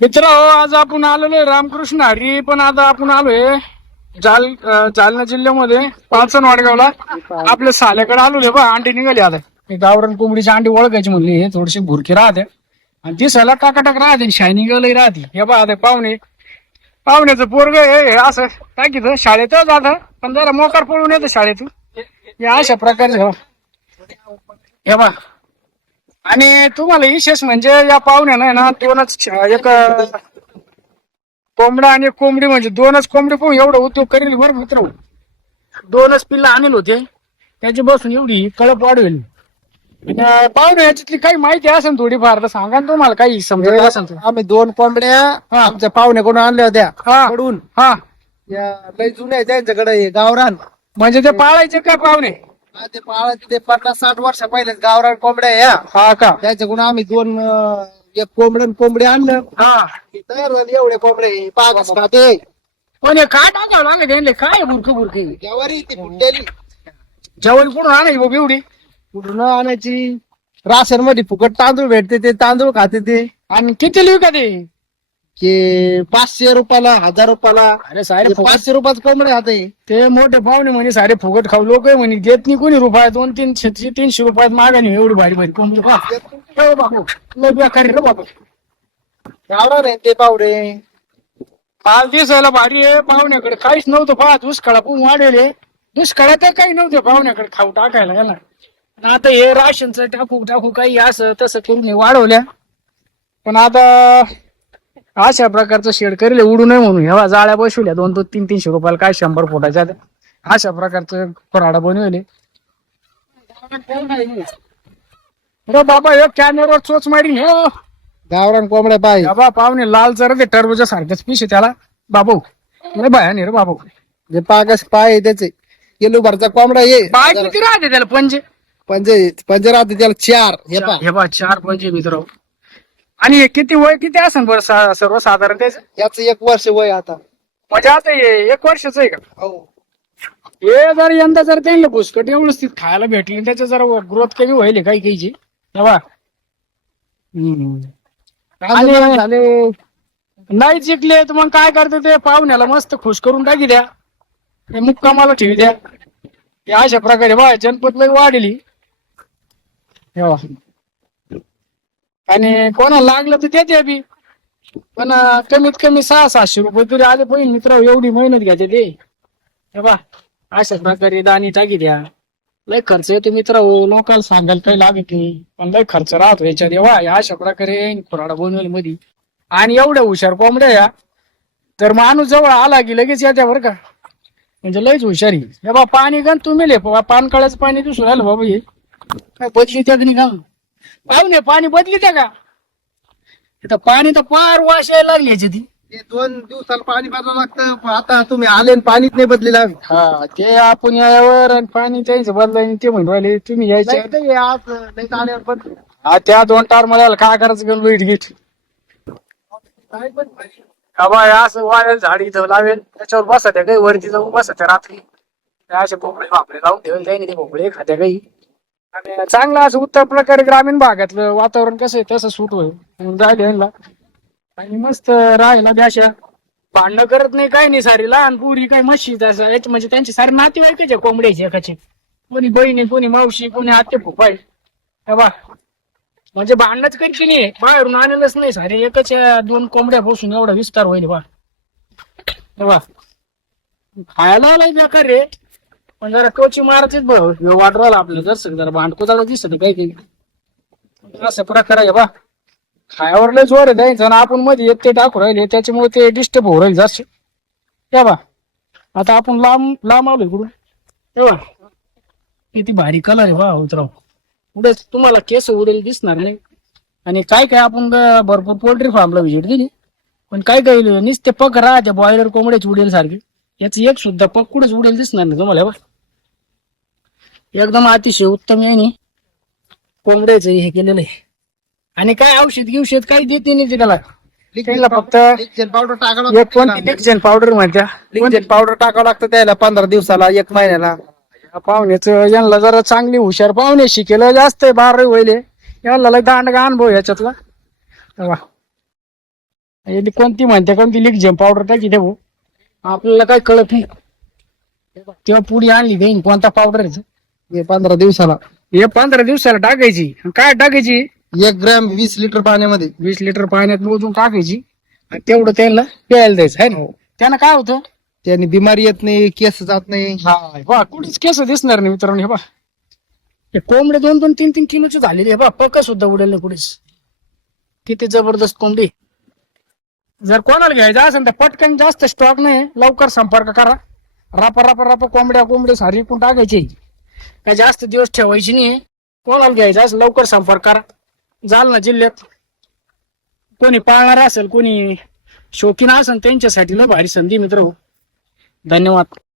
मित्र हो, आज आपण आलेलो रामकृष्ण हरी. पण आता आपण आलोय जालना जिल्ह्यामध्ये पालसण वाडगावला. आपल्या साल्याकडे आलो बा. अंडी निघाली आता. गावरान कोंबडीची अंडी ओळखायची म्हणली थोडीशी भुरकी राहते आणि दिसायला टाकाटाक राहते, शायनिंग राहते. हे बा आता पाहुण्याचं पोरग हे असं टाकीत शाळेतच जात, पण जरा मोकार पळून येतं शाळेतून. या अशा प्रकारे हे बा. आणि तुम्हाला विशेष म्हणजे या पाहुण्यानं ना दोनच एक कोंबडा आणि एक कोंबडी, म्हणजे दोनच कोंबडी पण एवढं उद्योग करेल बरं मित्र. दोनच पिल्ला आणले होते, त्याची बसून एवढी कळप वाढवेल. पाहुणे याच्यातली काही माहिती असेल थोडीफार तर सांगा ना, तुम्हाला काही समजत असेल तर. आम्ही 2 कोंबड्या आमच्या पाहुण्याकडून आणल्या होत्या कडून. हा, या लय जुन्या आहेत त्यांच्याकडे गावरान. म्हणजे ते पाळायचे का पाहुणे? ते पाळत ते 50-60 वर्ष पहिले गावरान कोंबड्या या. हा का? त्याच्याकडून आम्ही 2 एक कोंबडी आणलं. हा, ती तयार झाली. एवढे कोंबडे पागस खाते. पण हे काय टाकावं लागलं त्यांना? काय बुरकी ज्वारी ती फुटलेली. जेवण कुठून आणायची बाबा एवढी? कुठून आणायची? राशन मध्ये फुकट तांदूळ भेटते, ते तांदूळ खाते ते. आणि किती लिहू का ते? की 500 रुपयाला, 1000 रुपयाला. अरे सारे 500 रुपयाचं कोंबडे खाते. ते मोठे पाहुणे म्हणे सारे फुकट खाऊ. लोक म्हणे देत नाही कोणी रुपये. 200-300 रुपयात मागाने एवढी भारी भारी कोंबडी. बाबू लय बेकार रे बाबा. गावरान आहे ते पावडे. काल दिसायला भारी आहे. पाहुण्याकडे काहीच नव्हतं. पहा दुष्काळा पण वाढेल. दुष्काळात काही नव्हते पाहुण्याकडे खाऊ टाकायला गेला. आता हे राशनचं टाकू काही असं तसं करून हे वाढवल्या. पण आता अशा प्रकारचं शेड करेल उडू नये म्हणून ह्या जाळ्या बसवल्या 200-300 रुपयाला. काय 100 फुटाच्या अशा प्रकारचं फराडा बनवले. बाबा एक कॅमेरावर चोच मारी हो. गावरान कोंबड्या पाहिजे. बाबा पाहुणे लाल जरा ते टरबूजा सारखंच पीस आहे त्याला बाबू. रे बाया नाही रे बाबू. जे पागस पाय आहे त्याचे. किलो भरचा कोंबडा ये. बाय किती राहते त्याला? पंजे राहते त्याला 4. हे पा हे बा 4 पंजे मित्र. आणि हे किती वय किती असेल बरं सर्वसाधारण त्याचं? याच 1 वर्ष वय आता. म्हणजे आता हे 1 वर्षाच आहे का? हो. हे जर यंदा जर त्यांना पुष्कट व्यवस्थित खायला भेटले, त्याच्या जरा ग्रोथ कमी व्हायली काही काहीची. तेव्हा आणि झाले. नाही जिंकले तर मग काय करते ते पाहुण्याला मस्त खुश करून टाकी द्या. ते मुक्कामाला ठेवी द्या. हे अशा प्रकारे बा जनपद लई वाढली. तेव्हा आणि कोणाला लागलं तर देते बी. पण कमीत कमी 600-700 रुपये तरी आले पाहिजे मित्र. एवढी मेहनत घ्यायचे ते. हे बा अशा प्रकारे दाणी टाकी द्या. लय खर्च येतो मित्र. लोकांना सांगायला काही लागत नाही, पण लय खर्च राहतो याच्यात. देवा अशा प्रकारे खुराडा बनवली मध्ये. आणि एवढ्या हुशार कोंबड्या या तर माणूस जवळ आला की लगेच येत्या बरं का. म्हणजे लयच हुशारी. हे बा पाणी गण तुम्ही पानकळ्याचं पाणी दिसून आलं बाबा. हे काय बदली त्या नाही का पाहुणे? पाणी बदली त्या का? इथं पाणी तर पार वाश यायला लागली याची ती. ते 2 दिवसाला पाणी बदलावं लागतं. आता तुम्ही आले आणि पाणीच नाही बदलेलं. हा, ते आपण यावर आणि पाणी त्यांचं बदलाय. ते म्हणून राहिले तुम्ही यायचे आज नाही तर आल्यावर बदल. हा. त्या 2 टार मला काय करायचं घेऊन वेट घेतली. असं वाळेल झाड इथं लावेल, त्याच्यावर बसत काही वरती जाऊन बसत रात्री. असे भोपळे वापरे लावून ठेवले काही नाही. ते भोपळे खात्या काही. आणि चांगलं असं उत्तर प्रकारे ग्रामीण भागातलं वातावरण कसं आहे तसं सूट होईल जायला यांना. आणि मस्त राहायला बी अशा भांडणं करत नाही काही नाही. सारी लहान पुरी काय म्हशी म्हणजे त्यांची सारे नातेवाईकच आहे कोंबड्याचे एकाचे. कोणी बहिणी, कोणी मावशी, कोणी आत्ते फुफाई. बा म्हणजे भांडणच कधी नाही. बाहेरून आणलंच नाही. सारे एकच 2 कोंबड्या बसून एवढा विस्तार होईल बा. खायला आलाय बेकार रे. पण जरा कवची मारायचीच वाट राहिला आपल्याला. जरा भांडकोताला दिसत काही काही असं प्रकार आहे बा. खायावर लय जोर आहे द्यायचं आणि आपण मध्ये येत ते टाकू राहिले, त्याच्यामुळे ते डिस्टर्ब होऊ राहील जास्त. त्या बा आता आपण लांब आलोय इकडून. तेव्हा किती भारी कलर आहे बा उतराव. पुढे तुम्हाला केस उडेल दिसणार नाही. आणि काय काय आपण भरपूर पोल्ट्री फार्मला व्हिजिट दिली, पण काय काय नुसते पक राहते बॉयलर कोंबड्याच उडेल सारखे. याच एक सुद्धा पक कुठेच उडेल दिसणार नाही तुम्हाला बा. एकदम अतिशय उत्तम आहे. कोंबड्याचं हे केलेलं आहे. आणि काय औषध काही देते नाही त्याला. फक्त पावडर टाकावं एक कोणती लिक्झन पावडर म्हणत्या. लिक्विड पावडर टाकावं लागतं त्याला 15 दिवसाला, 1 महिन्याला. पाहुण्याचं यांना जरा चांगली हुशार पाहुणे शिकेलं जास्त 12वी वहिले. यांना लय दांडगा अनुभव याच्यातला. याची कोणती म्हणते कोणती लिक्झियम पावडर टाकी दे भाऊ, आपल्याला काय कळत नाही. तेव्हा पुढे आणली देईन कोणता पावडर आहे. हे 15 दिवसाला हे 15 दिवसाला टाकायची. काय टाकायची? 1 ग्रॅम 20 लिटर पाण्यामध्ये. 20 लिटर पाण्यात मोजून टाकायची आणि तेवढं त्यांना प्यायला द्यायचं आहे ना. त्यानं काय होतं? त्याने बिमारी येत नाही, केस जात नाही. बा कुठेच केस दिसणार नाही मित्रांनो. हे बा हे कोंबडे 2-2, 3-3 किलोचे झालेले. हे बा पक्क सुद्धा उडेल नाही कुठेच. किती जबरदस्त कोंबडी. जर कोणाला घ्यायचं असेल तर पटकन, जास्त स्टॉक नाही, लवकर संपर्क करा. रापा रापा रापा कोंबड्या सारी इकून टाकायची. काय जास्त दिवस ठेवायची नाही. कोणाला घ्यायचं असेल लवकर संपर्क करा. जालना जिल्ह्यात कोणी पाळणार असेल, कोणी शौकीन असेल, त्यांच्यासाठी ना भारी संधी मित्र. धन्यवाद.